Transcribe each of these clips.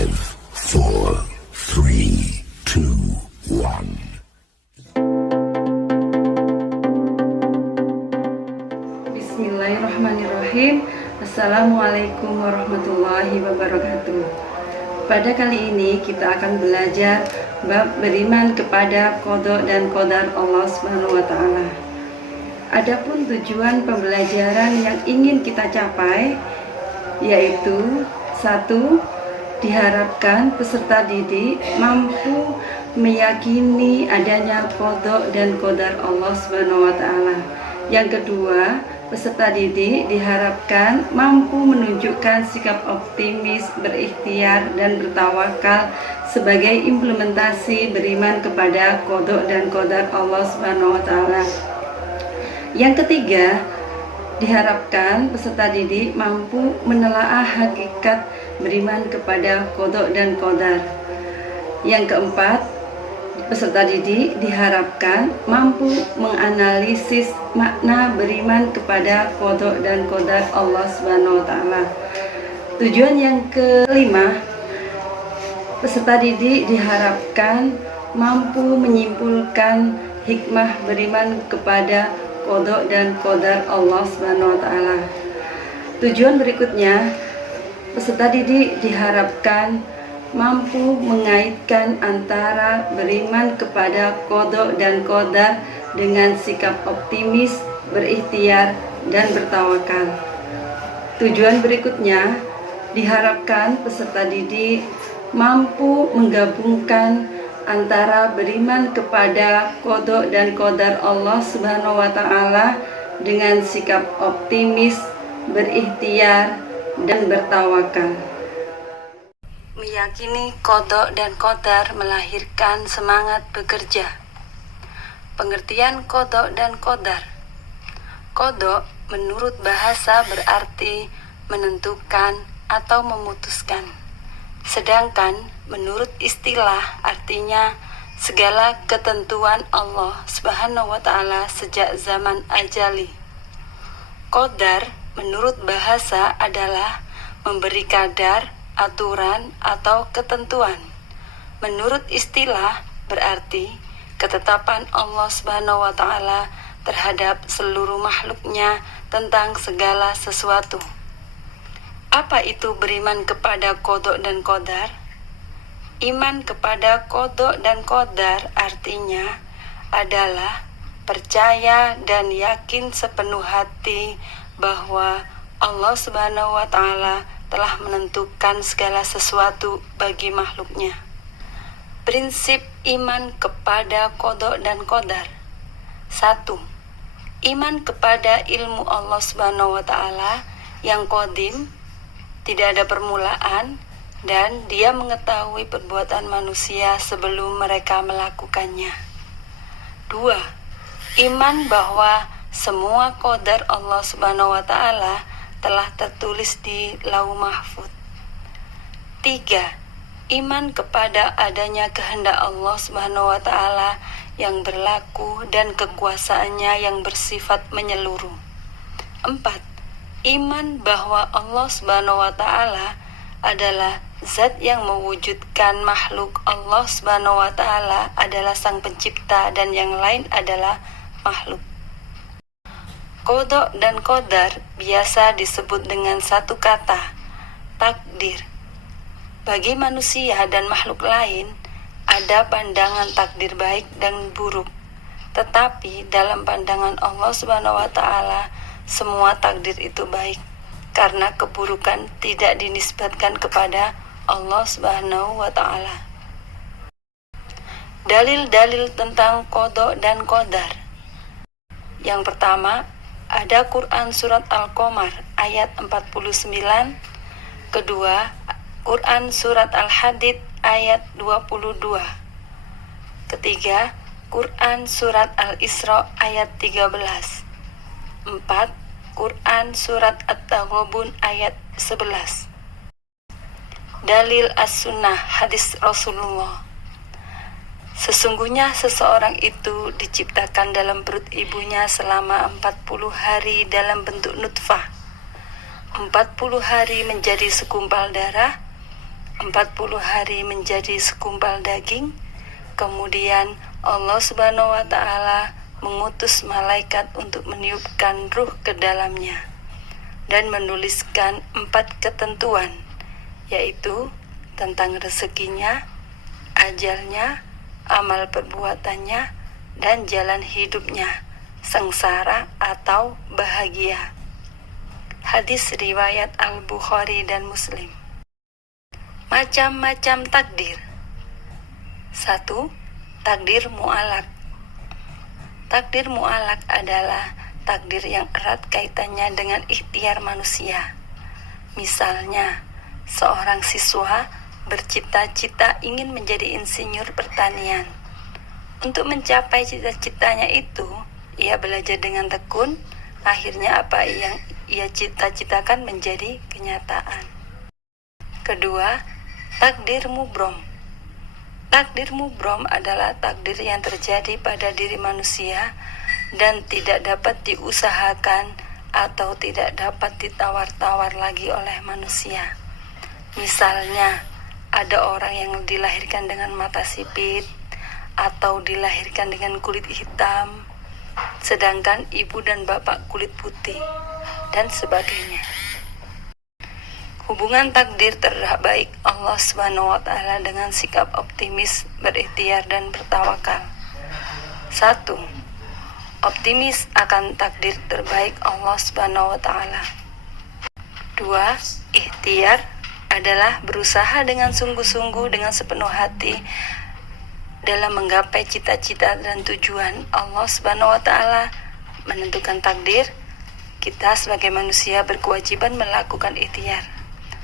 5, 4, 3, 2, 1. Bismillahirrahmanirrahim. Assalamualaikum warahmatullahi wabarakatuh. Pada kali ini kita akan belajar bab beriman kepada qada dan qadar Allah Subhanahu wa taala. Adapun tujuan pembelajaran yang ingin kita capai yaitu 1. Diharapkan peserta didik mampu meyakini adanya qada dan qadar Allah Subhanahu wa taala. Yang kedua, peserta didik diharapkan mampu menunjukkan sikap optimis, berikhtiar, dan bertawakal sebagai implementasi beriman kepada qada dan qadar Allah Subhanahu wa taala. Yang ketiga, diharapkan peserta didik mampu menelaah hakikat beriman kepada qada dan qadar. Yang keempat, peserta didik diharapkan mampu menganalisis makna beriman kepada qada dan qadar Allah Subhanahu wa taala. Tujuan yang kelima, peserta didik diharapkan mampu menyimpulkan hikmah beriman kepada qada dan qadar Allah Subhanahu wa taala. Tujuan berikutnya, peserta didik diharapkan mampu mengaitkan antara beriman kepada qada dan qadar dengan sikap optimis, berikhtiar, dan bertawakal. Tujuan berikutnya, diharapkan peserta didik mampu menggabungkan antara beriman kepada qada dan qadar Allah Subhanahu wa taala dengan sikap optimis, berikhtiar, dan bertawakal. Meyakini qada dan qadar melahirkan semangat bekerja. Pengertian qada dan qadar. Qada menurut bahasa berarti menentukan atau memutuskan. Sedangkan menurut istilah artinya segala ketentuan Allah Subhanahu wa taala sejak zaman ajali. Qadar menurut bahasa adalah memberi kadar, aturan, atau ketentuan. Menurut istilah berarti ketetapan Allah Subhanahu wa taala terhadap seluruh makhluknya tentang segala sesuatu. Apa itu beriman kepada qada dan qadar? Iman kepada qada dan qadar artinya adalah percaya dan yakin sepenuh hati bahwa Allah Subhanahu wa taala telah menentukan segala sesuatu bagi makhluknya. Prinsip iman kepada qada dan qadar. 1. Iman kepada ilmu Allah Subhanahu wa taala yang qadim, tidak ada permulaan, dan Dia mengetahui perbuatan manusia sebelum mereka melakukannya. 2. Iman bahwa semua qadar Allah Subhanahu wa taala telah tertulis di Lauh Mahfuz. 3. Iman kepada adanya kehendak Allah Subhanahu wa taala yang berlaku dan kekuasaannya yang bersifat menyeluruh. 4. Iman bahwa Allah Subhanahu wa taala adalah zat yang mewujudkan makhluk. Allah Subhanahu wa taala adalah sang pencipta dan yang lain adalah makhluk. Qada dan qadar biasa disebut dengan satu kata, takdir. Bagi manusia dan makhluk lain, ada pandangan takdir baik dan buruk. Tetapi dalam pandangan Allah Subhanahu wa taala, semua takdir itu baik, karena keburukan tidak dinisbatkan kepada Allah Subhanahu wa taala. Dalil-dalil tentang qada dan qadar. Yang pertama, ada Quran surat Al-Qamar ayat 49. Kedua, Quran surat Al-Hadid ayat 22. Ketiga, Quran surat Al-Isra ayat 13. 4. Quran surat At-Taghabun ayat 11. Dalil as-sunnah, hadis Rasulullah. Sesungguhnya seseorang itu diciptakan dalam perut ibunya selama 40 hari dalam bentuk nutfah, 40 hari menjadi segumpal darah, 40 hari menjadi segumpal daging. Kemudian Allah Subhanahu wa Ta'ala mengutus malaikat untuk meniupkan ruh ke dalamnya dan menuliskan 4 ketentuan, yaitu tentang rezekinya, ajalnya, amal perbuatannya, dan jalan hidupnya, sengsara atau bahagia. Hadis riwayat Al-Bukhari dan Muslim. Macam-macam takdir. 1. Takdir mu'alak. Takdir mu'alak adalah takdir yang erat kaitannya dengan ikhtiar manusia. Misalnya, seorang siswa bercita-cita ingin menjadi insinyur pertanian. Untuk mencapai cita-citanya itu, ia belajar dengan tekun, akhirnya apa yang ia cita-citakan menjadi kenyataan. Kedua, takdir mubrom. Takdir mubrom adalah takdir yang terjadi pada diri manusia dan tidak dapat diusahakan atau tidak dapat ditawar-tawar lagi oleh manusia. Misalnya, ada orang yang dilahirkan dengan mata sipit atau dilahirkan dengan kulit hitam, sedangkan ibu dan bapak kulit putih, dan sebagainya. Hubungan takdir terbaik Allah Subhanahu wa Ta'ala dengan sikap optimis, berikhtiar, dan bertawakal. 1. Optimis akan takdir terbaik Allah Subhanahu wa Ta'ala. 2. Ikhtiar adalah berusaha dengan sungguh-sungguh dengan sepenuh hati dalam menggapai cita-cita dan tujuan. Allah Subhanahu wa Ta'ala menentukan takdir. Kita sebagai manusia berkewajiban melakukan ikhtiar.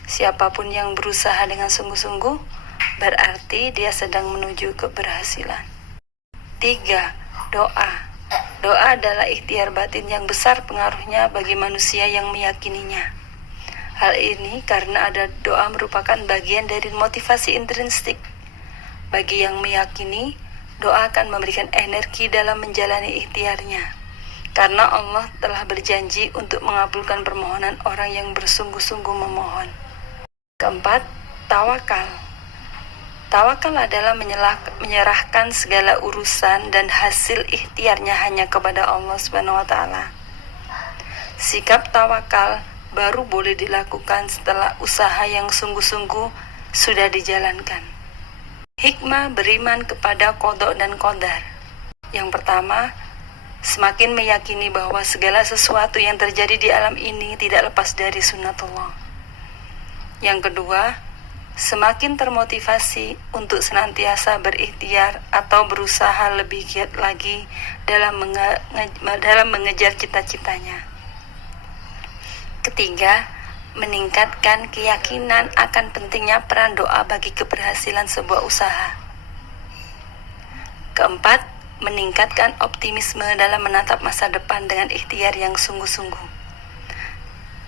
Siapapun yang berusaha dengan sungguh-sungguh, berarti dia sedang menuju keberhasilan. 3. Doa. Doa adalah ikhtiar batin yang besar pengaruhnya bagi manusia yang meyakininya. Hal ini karena ada doa merupakan bagian dari motivasi intrinsik. Bagi yang meyakini, doa akan memberikan energi dalam menjalani ikhtiarnya. Karena Allah telah berjanji untuk mengabulkan permohonan orang yang bersungguh-sungguh memohon. Keempat, tawakal. Tawakal adalah menyerahkan segala urusan dan hasil ikhtiarnya hanya kepada Allah Subhanahu wa Ta'ala. Sikap tawakal baru boleh dilakukan setelah usaha yang sungguh-sungguh sudah dijalankan. Hikmah beriman kepada qada dan qadar. Yang pertama, semakin meyakini bahwa segala sesuatu yang terjadi di alam ini tidak lepas dari sunnatullah. Yang kedua, semakin termotivasi untuk senantiasa berikhtiar atau berusaha lebih giat lagi dalam mengejar cita-citanya. Ketiga, meningkatkan keyakinan akan pentingnya peran doa bagi keberhasilan sebuah usaha. Keempat, meningkatkan optimisme dalam menatap masa depan dengan ikhtiar yang sungguh-sungguh.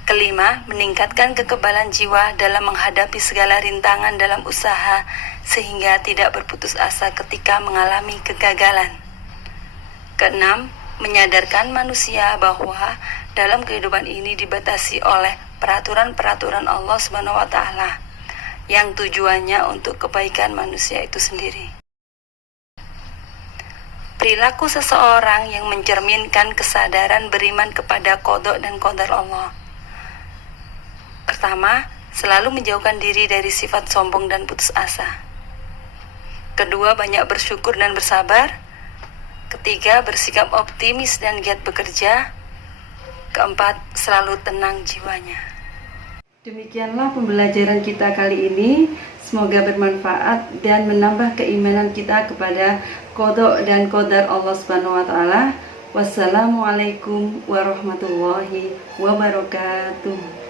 Kelima, meningkatkan kekebalan jiwa dalam menghadapi segala rintangan dalam usaha sehingga tidak berputus asa ketika mengalami kegagalan. Keenam, menyadarkan manusia bahwa dalam kehidupan ini dibatasi oleh peraturan-peraturan Allah Subhanahu wa Ta'ala yang tujuannya untuk kebaikan manusia itu sendiri. Perilaku seseorang yang mencerminkan kesadaran beriman kepada qada dan qadar Allah. Pertama, selalu menjauhkan diri dari sifat sombong dan putus asa. Kedua, banyak bersyukur dan bersabar. Ketiga, bersikap optimis dan giat bekerja. Keempat, selalu tenang jiwanya. Demikianlah pembelajaran kita kali ini. Semoga bermanfaat dan menambah keimanan kita kepada qada dan qadar Allah Subhanahu wa Ta'ala. Wassalamualaikum warahmatullahi wabarakatuh.